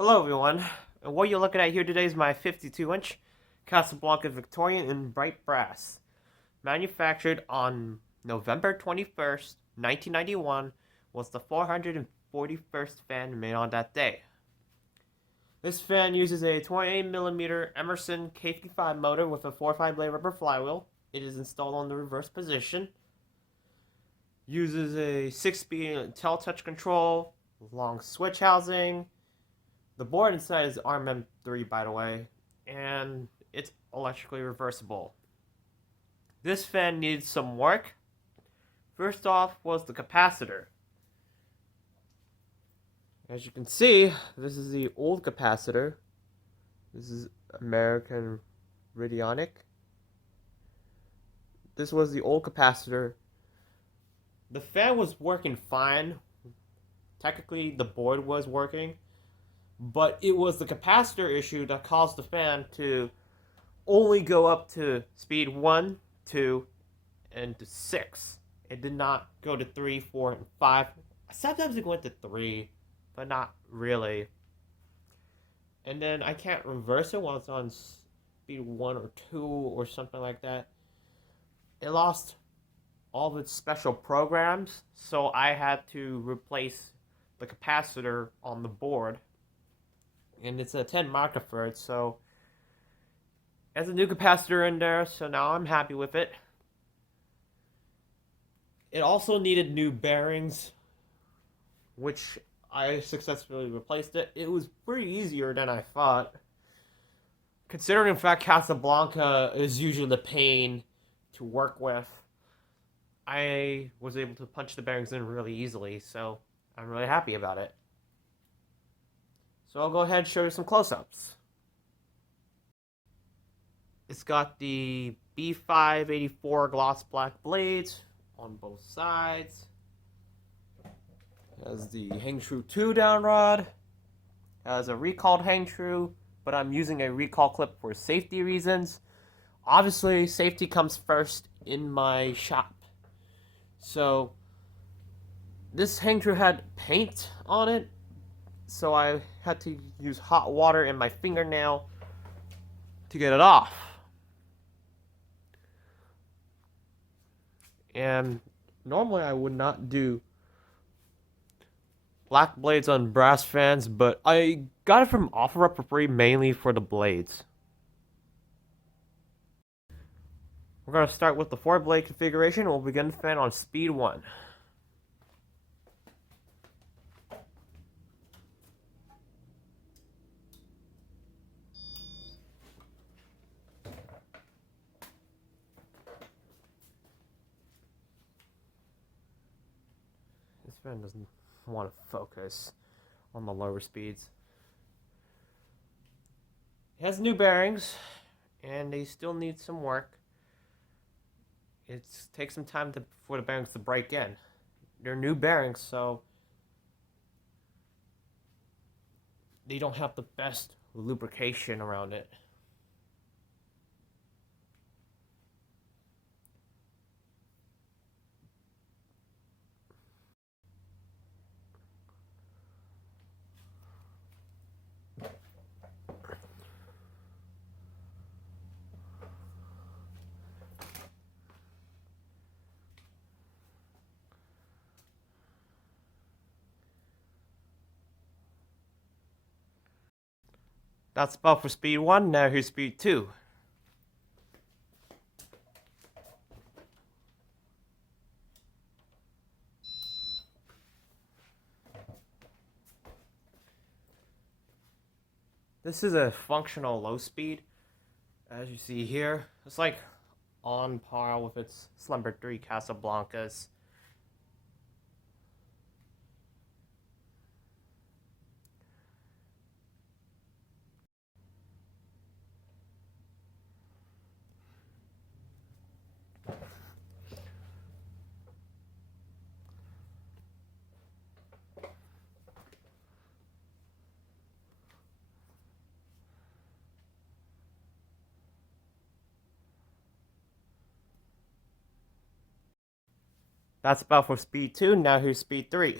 Hello everyone, and what you're looking at here today is my 52-inch Casablanca Victorian in bright brass, manufactured on November 21st, 1991, was the 441st fan made on that day. This fan uses a 28mm Emerson K55 motor with a 4-5 blade rubber flywheel. It is installed on the reverse position. Uses a 6-speed InteliTouch control, long switch housing. The board inside is RMM3, by the way, and it's electrically reversible. This fan needs some work. First off was the capacitor. As you can see, this is the old capacitor. This is American Radionic. This was the old capacitor. The fan was working fine. Technically, the board was working. But it was the capacitor issue that caused the fan to only go up to speed 1, 2, and to 6. It did not go to 3, 4, and 5. Sometimes it went to 3, but not really. And then I can't reverse it while it's on speed 1 or 2 or something like that. It lost all of its special programs, so I had to replace the capacitor on the board. And it's a 10 microfarad, so it has a new capacitor in there, so now I'm happy with it. It also needed new bearings, which I successfully replaced it. It was pretty easier than I thought. Considering, in fact, Casablanca is usually the pain to work with, I was able to punch the bearings in really easily, so I'm really happy about it. So I'll go ahead and show you some close-ups. It's got the B584 Gloss Black blades on both sides. It has the Hang-Tru II downrod. It has a recalled Hang-Tru, but I'm using a recall clip for safety reasons. Obviously, safety comes first in my shop. So this Hang-Tru had paint on it, so I had to use hot water in my fingernail to get it off. And normally I would not do black blades on brass fans, but I got it from OfferUp for free mainly for the blades. We're going to start with the 4-blade configuration. We'll begin the fan on speed 1. This fan doesn't want to focus on the lower speeds. It has new bearings, and they still need some work. It takes some time for the bearings to break in. They're new bearings, so they don't have the best lubrication around it. That's about for speed 1, now here's speed 2. This is a functional low speed, as you see here. It's like on par with its Slumber 3 Casablancas. That's about for speed 2, now here's speed 3.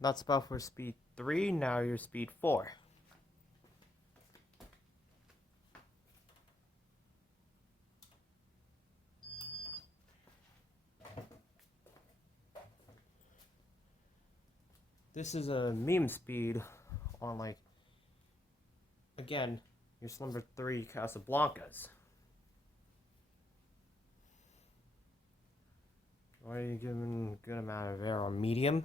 That's about for speed 3, now you're speed 4. This is a meme speed on, like, again, your number 3 Casablancas. What are you giving a good amount of air on medium?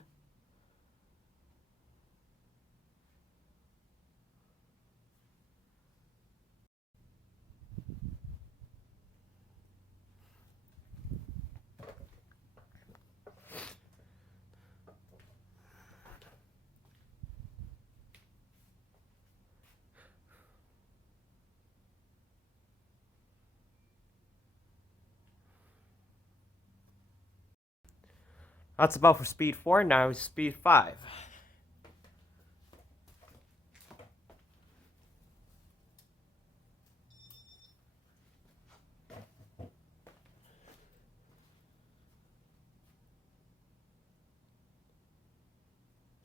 That's about for speed 4, now speed 5.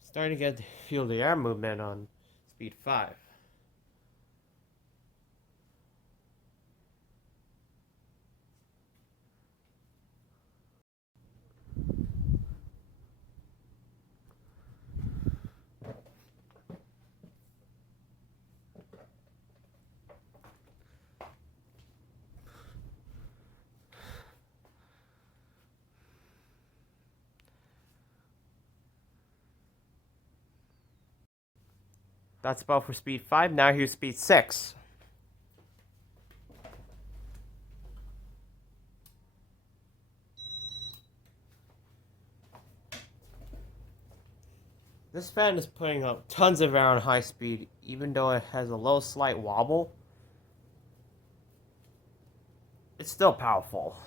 Starting to feel the air movement on speed 5. That's about for speed 5, now here's speed 6. This fan is putting out tons of air on high speed, even though it has a low slight wobble. It's still powerful.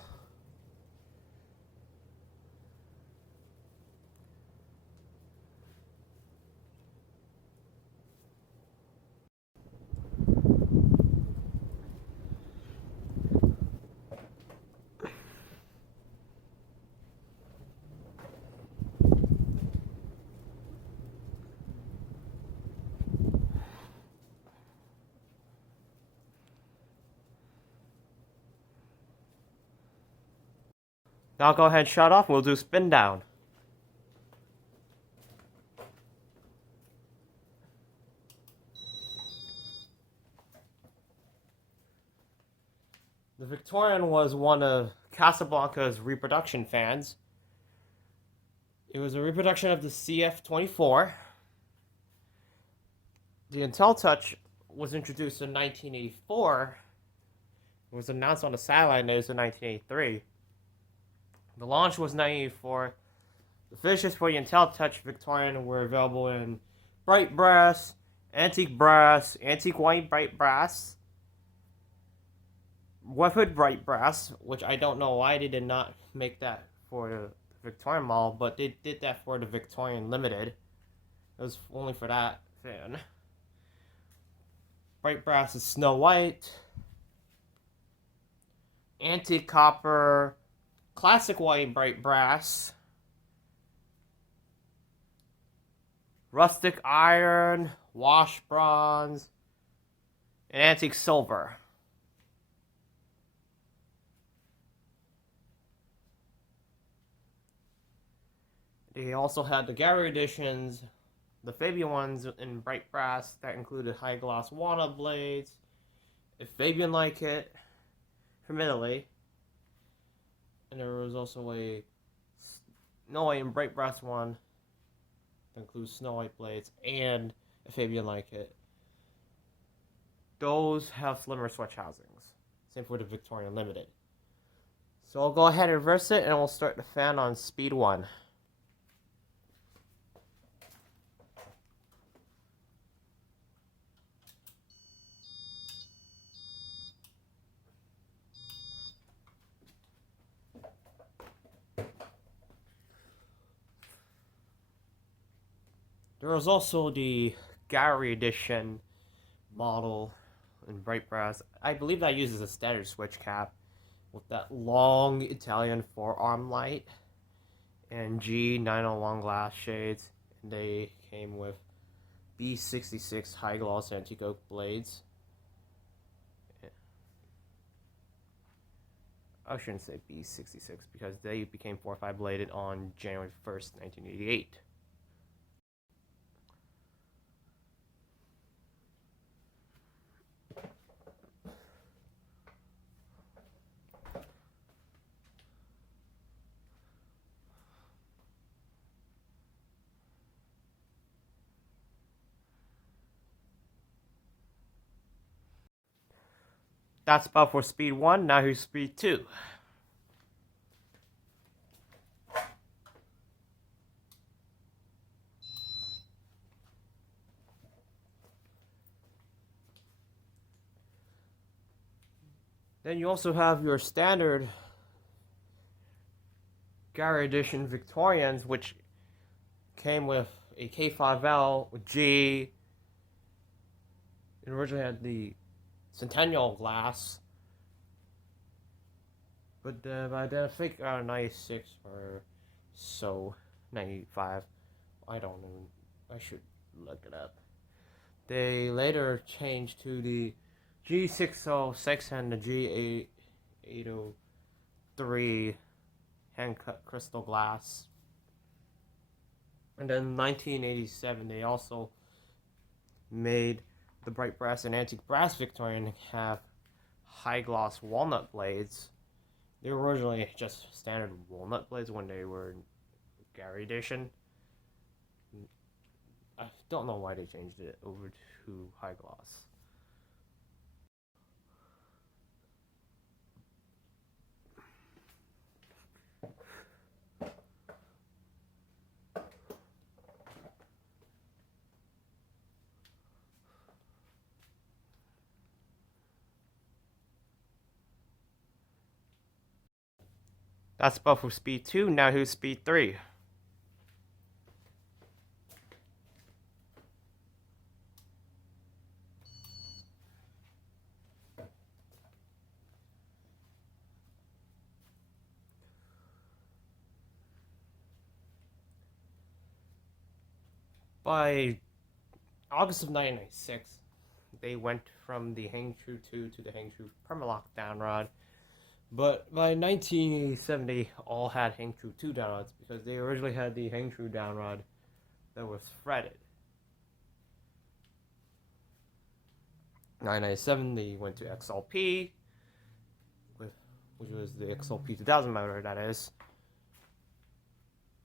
Now I'll go ahead and shut off, we'll do spin down. The Victorian was one of Casablanca's reproduction fans. It was a reproduction of the CF24. The InteliTouch was introduced in 1984. It was announced on the satellite news in 1983. The launch was 1984. The finishes for the InteliTouch Victorian were available in bright brass, antique white bright brass, weathered bright brass, which I don't know why they did not make that for the Victorian model, but they did that for the Victorian Limited. It was only for that fan. Bright brass is snow white, antique copper, classic white bright brass, rustic iron, wash bronze, and antique silver. They also had the gallery editions, the Fabian ones in bright brass that included high gloss walnut blades, if Fabian like it, from Italy. And there was also a snow white and bright brass one that includes snow white blades and a Fabian like it. Those have slimmer switch housings. Same for the Victorian Limited. So I'll go ahead and reverse it and we'll start the fan on speed 1. There was also the gallery edition model in bright brass. I believe that uses a standard switch cap with that long Italian forearm light and G901 glass shades They came with B66 high gloss antique oak blades. I shouldn't say B66 because they became 4-5 bladed on January 1st, 1988. That's about for speed 1, now here's speed 2. Then you also have your standard Gary Edition Victorians, which came with a K5L, G. It originally had the Centennial glass, but by then I think 96 or so, 95. I don't know. I should look it up. They later changed to the G606 and the G803 hand-cut crystal glass. And then in 1987, they also made the bright brass and antique brass Victorian have high gloss walnut blades. They were originally just standard walnut blades when they were in Gary Edition. I don't know why they changed it over to high gloss. That's about for speed 2, now here's speed 3. By August of 1996, they went from the Hang-Tru II to the Hang-Tru Permalock downrod. But by 1987, they all had Hang-Tru II downrods because they originally had the Hang-Tru downrod that was threaded. 1997, they went to XLP, which was the XLP 2000 motor, that is.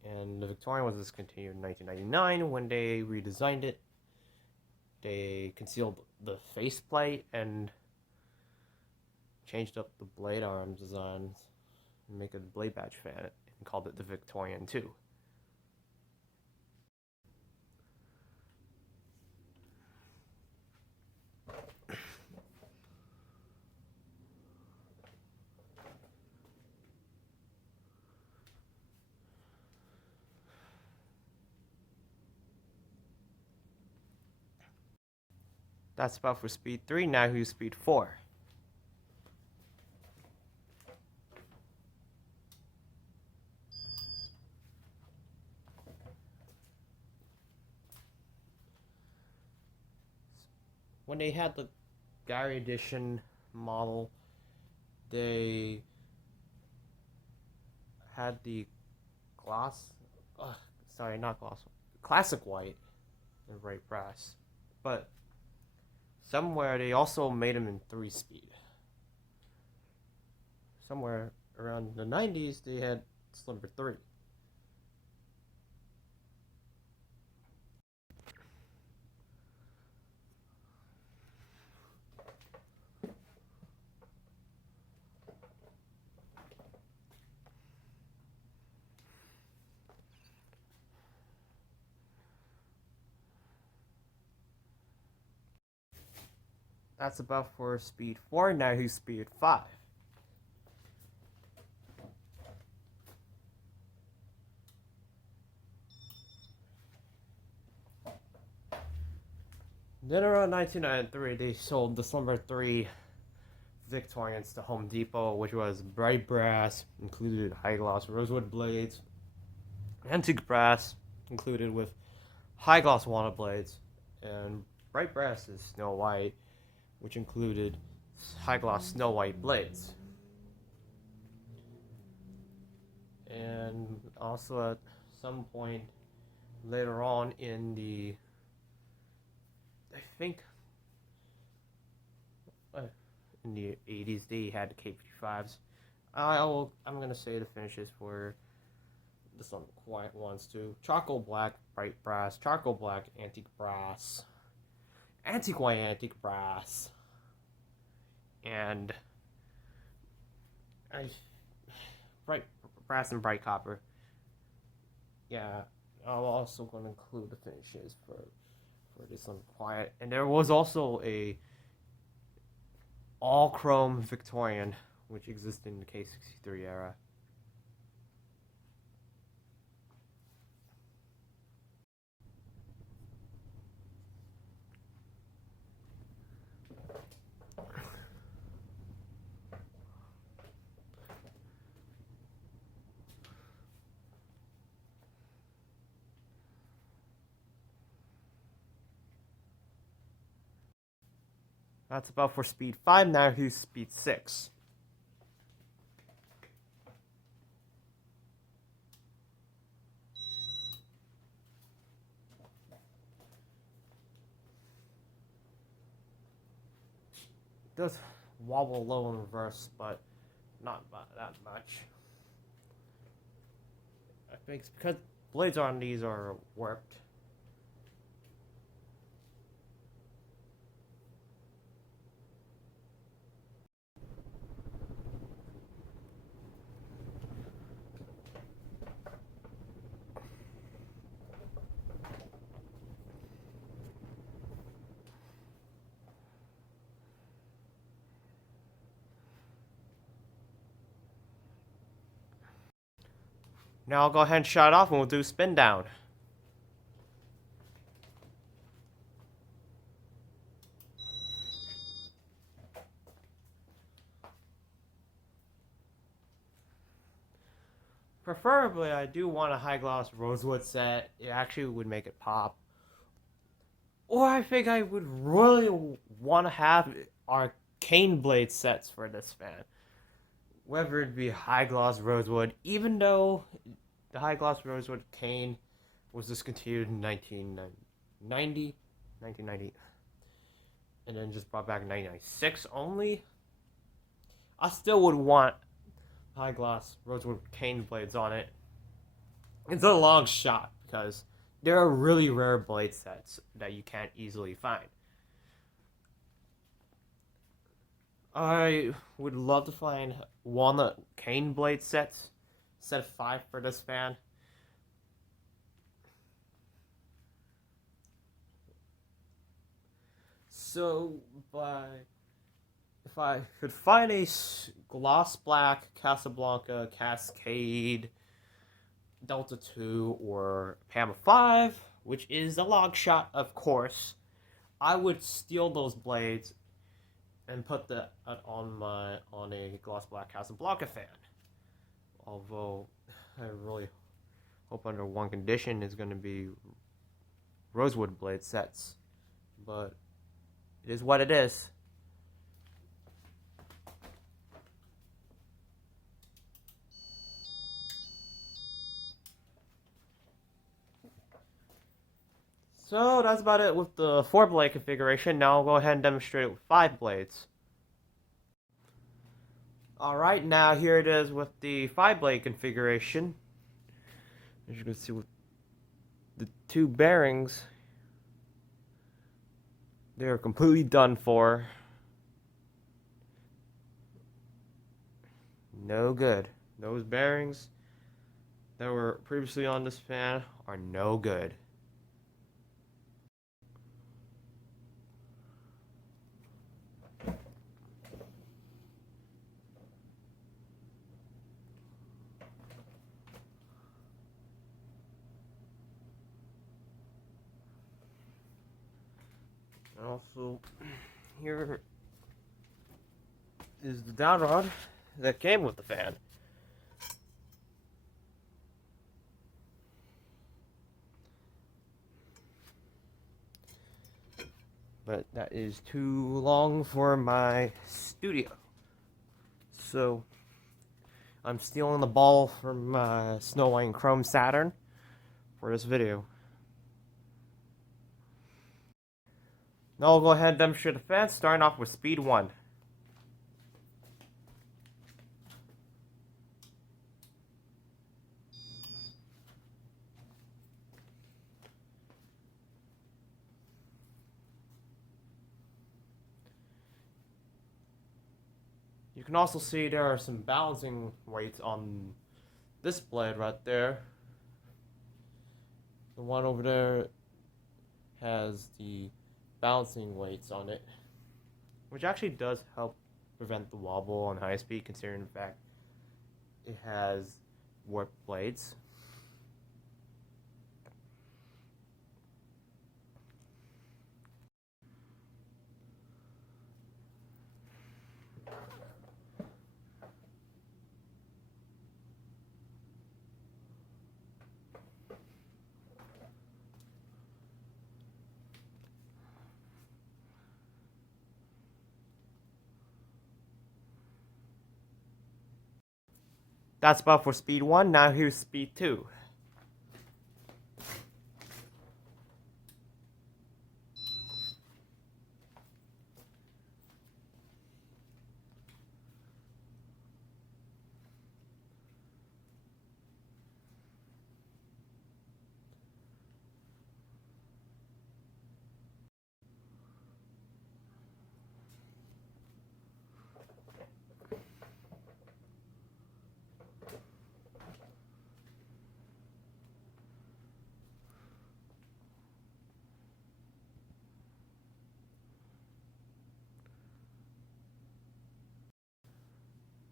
And the Victorian was discontinued in 1999 when they redesigned it. They concealed the faceplate and changed up the blade arm designs and make a blade badge fan and called it the Victorian 2. That's about for speed 3, now here's speed 4. When they had the Gary Edition model, they had the classic white and bright brass, but somewhere they also made them in 3-speed. Somewhere around the 90s, they had Slimmer 3. That's about for speed 4, now here's speed 5. Then around 1993, they sold the Slimmer 3 Victorians to Home Depot, which was bright brass, included high gloss rosewood blades, antique brass, included with high gloss walnut blades, and bright brass is Snow White, which included high gloss Snow White blades. And also at some point later on in the, I think, in the 80s, they had the K55s. I'm gonna say the finishes for this on the quiet ones too. Charcoal black, bright brass, charcoal black, antique brass, antique white, antique brass, and bright brass and bright copper. Yeah, I'm also gonna include the finishes for this on quiet. And there was also a all chrome Victorian, which existed in the K63 era. That's about for speed 5. Now here's speed 6. It does wobble low in reverse, but not that much. I think it's because blades on these are warped. Now I'll go ahead and shut it off and we'll do spin down. Preferably, I do want a high gloss rosewood set. It actually would make it pop. Or I think I would really want to have arcane blade sets for this fan. Whether it be high gloss rosewood, even though the high gloss rosewood cane was discontinued in 1990, and then just brought back in 1996 only, I still would want high gloss rosewood cane blades on it. It's a long shot because there are really rare blade sets that you can't easily find. I would love to find walnut cane blade sets, set of 5 for this fan. So, if I could find a Gloss Black Casablanca Cascade Delta 2 or Pama 5, which is a long shot, of course, I would steal those blades and put that on a Gloss Black Casablanca fan. Although I really hope under one condition is going to be rosewood blade sets, but it is what it is. So that's about it with the 4 blade configuration. Now I'll go ahead and demonstrate it with 5 blades. Alright, now here it is with the 5 blade configuration. As you can see with the 2 bearings, they're completely done for. No good. Those bearings that were previously on this fan are no good. And also, here is the downrod that came with the fan. but that is too long for my studio. So I'm stealing the ball from Snow White and Chrome Saturn for this video. Now I'll go ahead and demonstrate the fan, starting off with speed 1. You can also see there are some balancing weights on this blade right there. The one over there has the balancing weights on it, which actually does help prevent the wobble on high speed, considering the fact it has warped blades. That's about for speed 1, now here's speed 2.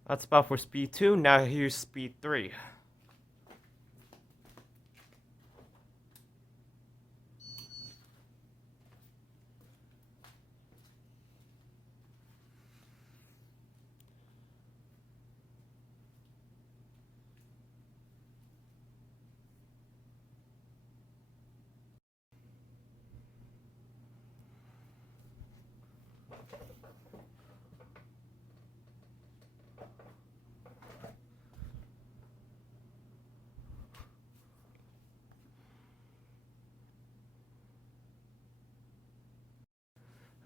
That's about for speed 2, now here's speed 3.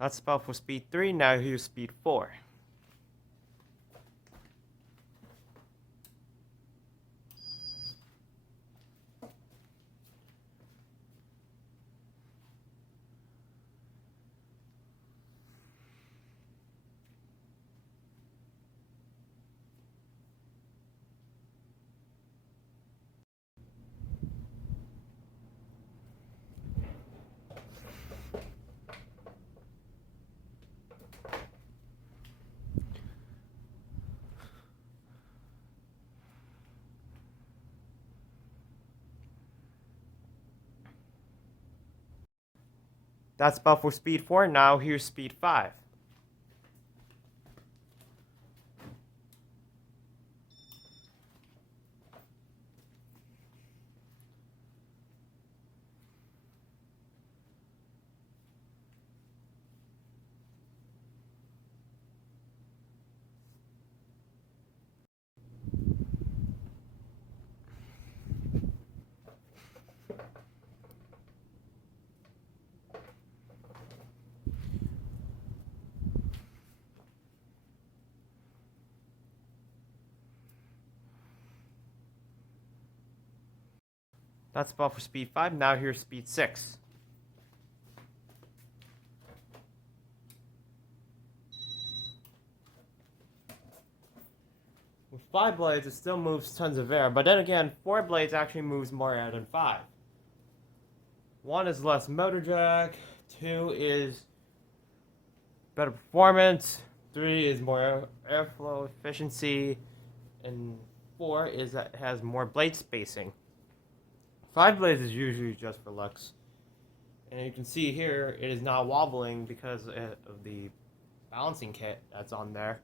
That's about for speed 3, now here's speed 4. That's about for speed 4, now here's speed 5. That's about for speed 5, now here's speed 6. With 5 blades, it still moves tons of air, but then again, 4 blades actually moves more air than 5. 1 is less motor drag, 2 is better performance, 3 is more airflow efficiency, and 4 is that it has more blade spacing. 5 blades is usually just for looks. And you can see here, it is not wobbling because of the balancing kit that's on there.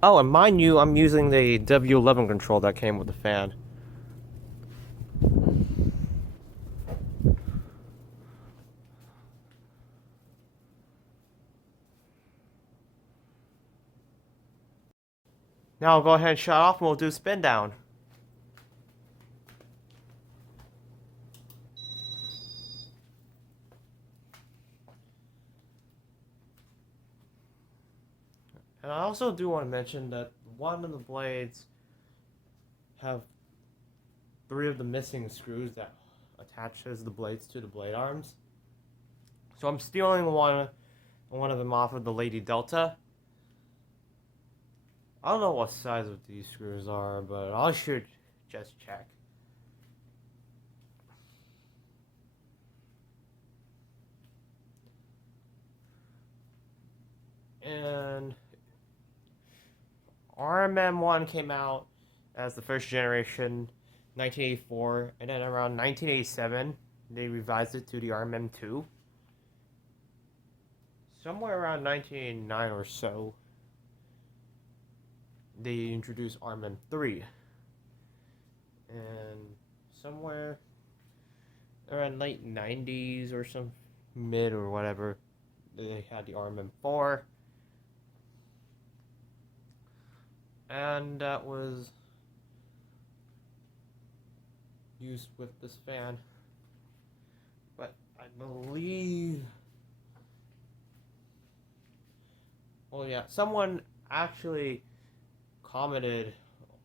Oh, and mind you, I'm using the W11 control that came with the fan. Now I'll go ahead and shut off and we'll do spin down. And I also do want to mention that one of the blades have 3 of the missing screws that attaches the blades to the blade arms. So I'm stealing one of them off of the Lady Delta. I don't know what size of these screws are, but I should just check. And RMM1 came out as the first generation, 1984, and then around 1987, they revised it to the RMM2. Somewhere around 1989 or so, they introduced RMM3. And somewhere around late 90s or some mid or whatever, they had the RMM4. And that was used with this fan. But I believe... Well, yeah, someone actually commented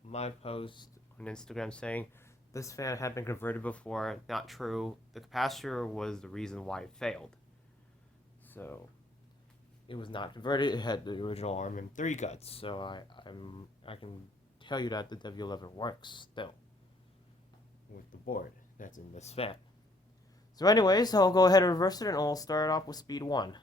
on my post on Instagram saying this fan had been converted before. Not true. The capacitor was the reason why it failed. So it was not converted. It had the original RMM3 guts. So I can tell you that the W11 works still with the board that's in this fan. So anyways, I'll go ahead and reverse it, and I'll start off with speed 1.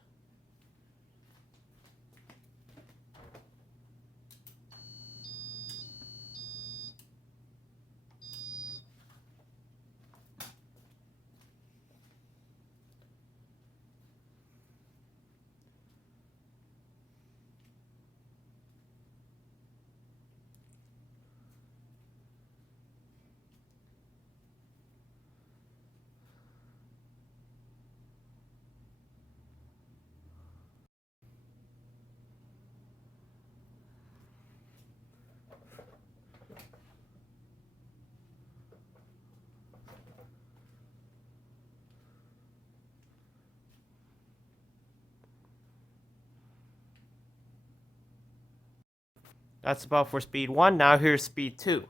That's about for speed 1. Now here's speed 2.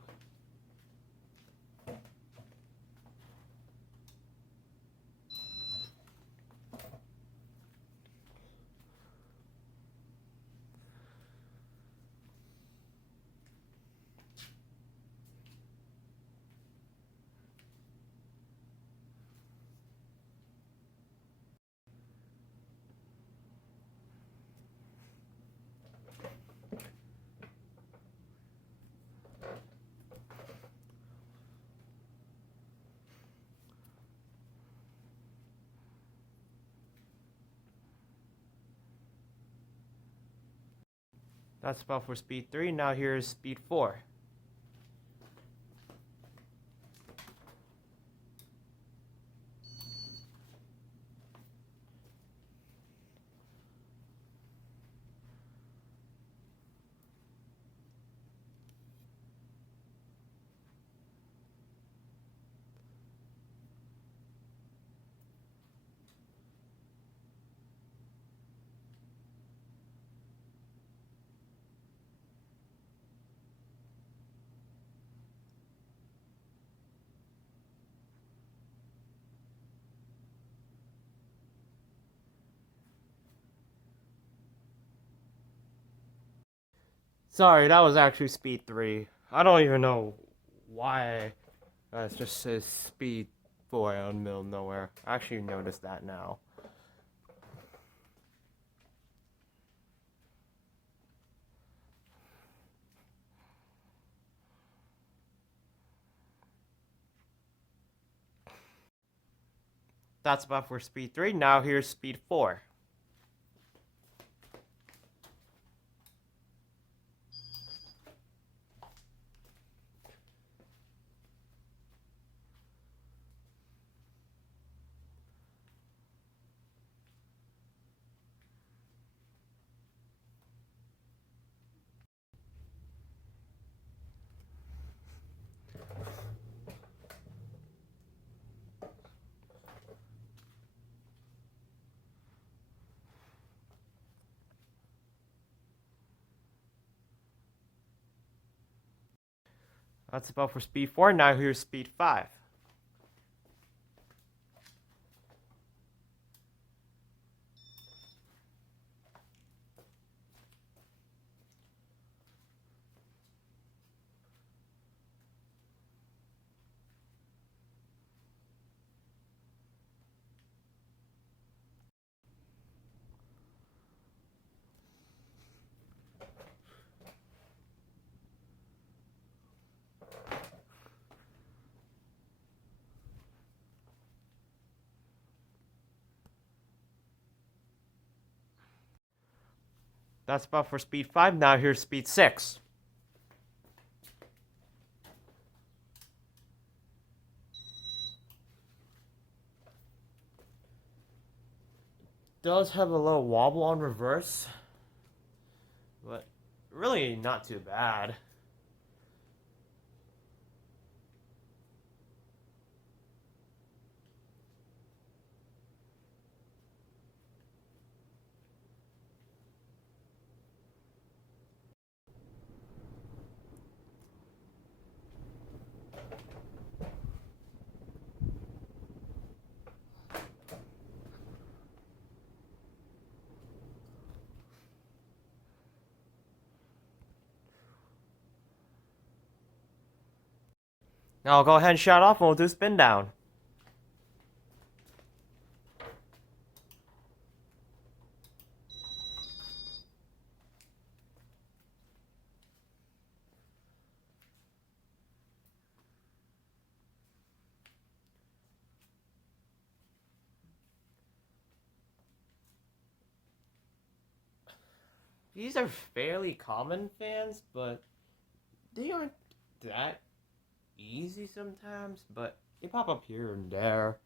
That's about for speed 3. Now here's speed 4. Sorry, that was actually speed 3. I don't even know why it just says speed 4 out in the middle of nowhere. I actually noticed that now. That's about for speed 3. Now here's speed 4. That's about for speed 4. Now here's speed 5. That's about for speed 5. Now here's speed 6. Does have a little wobble on reverse, but really not too bad. Now I'll go ahead and shut off and we'll do spin down. These are fairly common fans, but they aren't that easy sometimes, but they pop up here and there.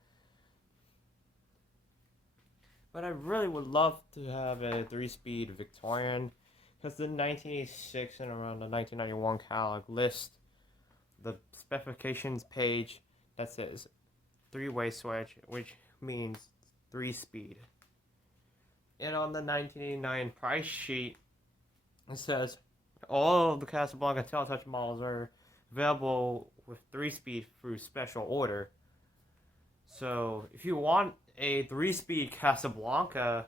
But I really would love to have a 3-speed Victorian, because the 1986 and around the 1991 catalog list the specifications page that says 3-way switch, which means 3-speed. And on the 1989 price sheet, it says all of the Casablanca InteliTouch models are available with 3-speed through special order. So if you want a 3-speed Casablanca,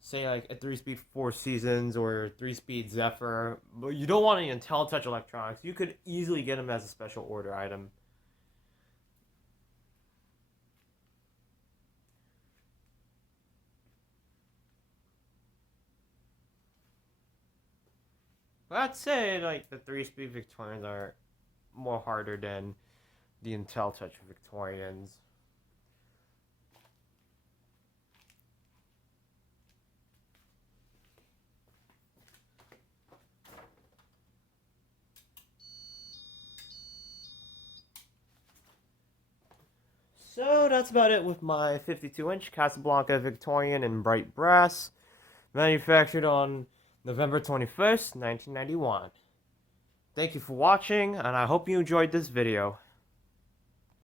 say like a 3-speed Four Seasons or 3-speed Zephyr, but you don't want any InteliTouch electronics, you could easily get them as a special order item. But I'd say like the 3-speed Victorians are more harder than the InteliTouch Victorians. So that's about it with my 52-inch Casablanca Victorian in bright brass, manufactured on November 21st, 1991. Thank you for watching, and I hope you enjoyed this video.